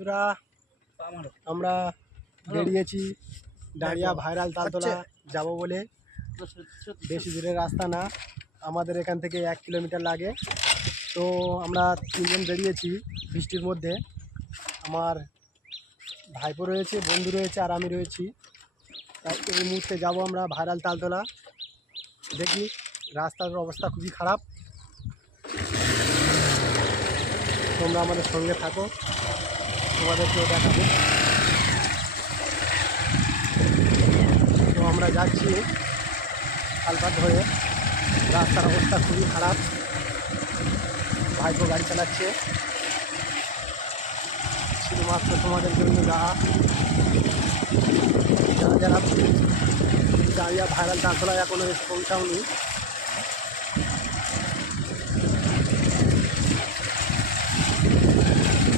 বন্ধুরা আমরা বেরিয়েছি ডাড়িয়া ভাইরাল তালতলা যাব বলে। বেশি দূরের রাস্তা না, আমাদের এখান থেকে 1 কিলোমিটার লাগে। তো আমরা 3 জন বেরিয়েছি বৃষ্টির মধ্যে। আমার ভাইপো রয়েছে, বন্ধু রয়েছে আর আমি রয়েছি। তাই এই মুহূর্তে যাব আমরা ভাইরাল তালতলা। দেখি, রাস্তার অবস্থা খুবই খারাপ। তোমরা আমাদের সঙ্গে থাকো, তোমাদেরকেও দেখাবো। তো আমরা যাচ্ছি কালপাট ধরে, রাস্তার অবস্থা খুবই খারাপ। ভাইপো গাড়ি চালাচ্ছে, শুধুমাত্র তোমাদের জন্য যারা যারা দাঁড়িয়ে ভাইরাল তালতলায় এখনো এসে পৌঁছাওনি,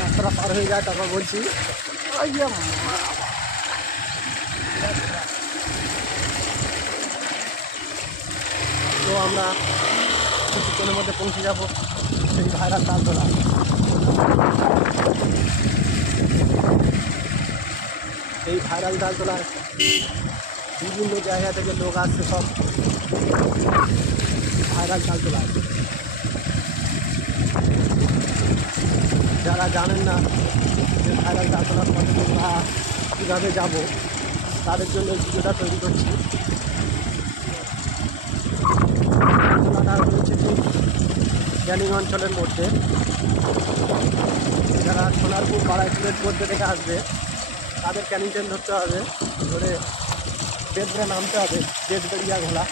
রাস্তাটা পার হয়ে যায় তারপর বলছি। তো আমরা কিছুক্ষণের মধ্যে পৌঁছে যাব সেই ভাইরাল তালতলা। এই ভাইরাল তালতলায় বিভিন্ন জায়গা থেকে লোক আসছে, সব ভাইরাল তালতলায়। যারা জানেন না যে ভাইরাল তালতলা কতদিন বা কীভাবে যাবো, তাদের জন্য এই ভিডিওটা তৈরি করছি। তালতলাটা রয়েছে ঠিক ক্যানিং অঞ্চলের মধ্যে। যারা সোনারপুর বাড়াইপুরের মধ্যে থেকে আসবে তাদের ক্যানিং ট্রেন ধরতে হবে, ধরে বেদবেড়া নামতে হবে, বেদবেড়িয়া ঘোলা।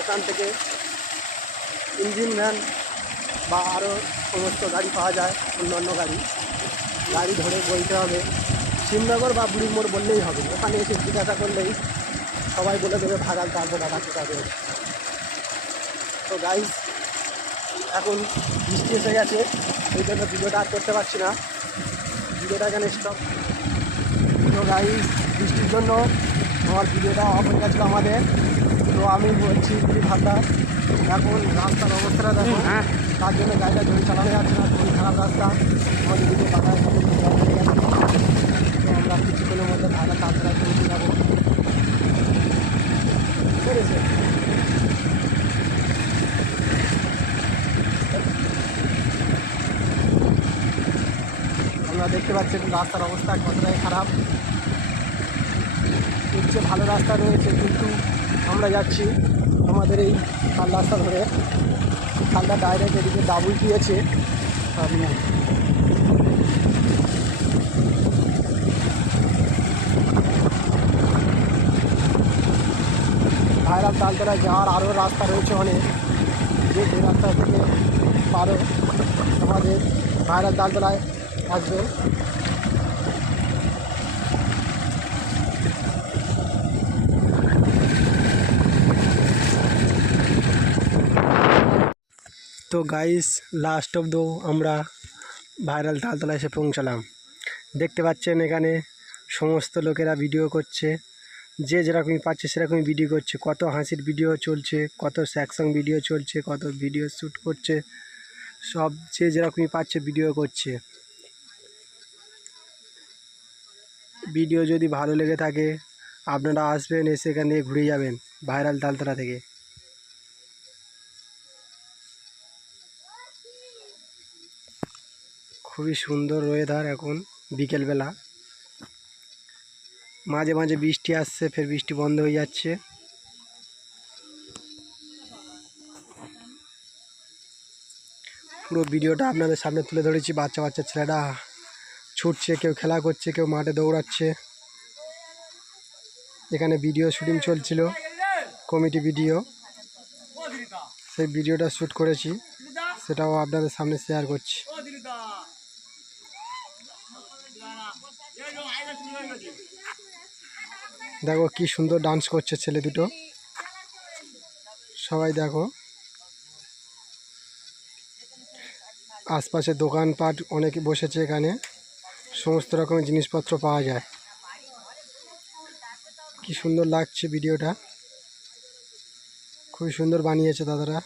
ওখান থেকে ইঞ্জিন ভ্যান বা আরও সমস্ত গাড়ি পাওয়া যায়, অন্যান্য গাড়ি ধরে বলতে হবে শিবনগর বা বুড়ির মোড় বললেই হবে। ওখানে এসে জিজ্ঞাসা করলেই সবাই বলে দেবে ভাইরাল তালতলা কোথায় রয়েছে। তো গাইস, এখন বৃষ্টি এসে গেছে, এই জন্য ভিডিওটা আর করতে পারছি না, ভিডিওটা এখানে স্টপ। তো গাইস, বৃষ্টির জন্য আমার ভিডিওটা অফ হয়ে গেছিলো আমাদের। তো আমি বলছি ভাবটা এখন রাস্তার অবস্থাটা দেখো, তার জন্য গাড়িটা জোরে চালানো যাচ্ছে না, খুবই খারাপ রাস্তা। আমাদের দিকে বাধা তো আমরা কিছুক্ষণের মধ্যে ভাড়া তালতলায় পৌঁছে যাবো। করেছে আমরা দেখতে পাচ্ছি রাস্তার অবস্থা কতটাই খারাপ। হচ্ছে ভালো রাস্তা রয়েছে, কিন্তু আমরা যাচ্ছি আমাদের এই খাল রাস্তা ধরে। খালটা ডাইরেক্ট এদিকে ডাবল দিয়েছে। ভাইরাল তালতলায় যাওয়ার আরও রাস্তা রয়েছে অনেক, যে রাস্তা থেকে পারো আমাদের ভাইরাল তালতলায় আসবে। তো গাইস, লাস্ট অফ দো আমরা ভাইরাল তালতলা এসে পৌঁছালাম। দেখতে পাচ্ছেন এখানে সমস্ত লোকেরা ভিডিও করছে, যে যেরকমই পাচ্ছে সেরকমই ভিডিও করছে। কত হাসির ভিডিও চলছে, কত স্যাকসং ভিডিও চলছে, কত ভিডিও শ্যুট করছে, সব যে যেরকমই পাচ্ছে ভিডিও করছে। ভিডিও যদি ভালো লেগে থাকে আপনারা আসবেন, এসে এখান থেকে ঘুরে যাবেন ভাইরাল তালতলা থেকে। খুবই সুন্দর ওয়েদার এখন বিকেলবেলা। মাঝে মাঝে বৃষ্টি আসছে, ফের বৃষ্টি বন্ধ হয়ে যাচ্ছে। পুরো ভিডিওটা আপনাদের সামনে তুলে ধরেছি। বাচ্চা বাচ্চা ছেলেরা ছুটছে, কেউ খেলা করছে, কেউ মাঠে দৌড়াচ্ছে। এখানে ভিডিও শুটিং চলছিল, কমিটি ভিডিও, সেই ভিডিওটা শ্যুট করেছি, সেটাও আপনাদের সামনে শেয়ার করছি। দেখো কি সুন্দর ডান্স করছে ছেলে দুটো, সবাই দেখো। আশপাশে দোকানপাট অনেকে বসেছে, এখানে সমস্ত রকমের জিনিসপত্র পাওয়া যায়। কি সুন্দর লাগছে ভিডিওটা, খুবই সুন্দর বানিয়েছে দাদারা।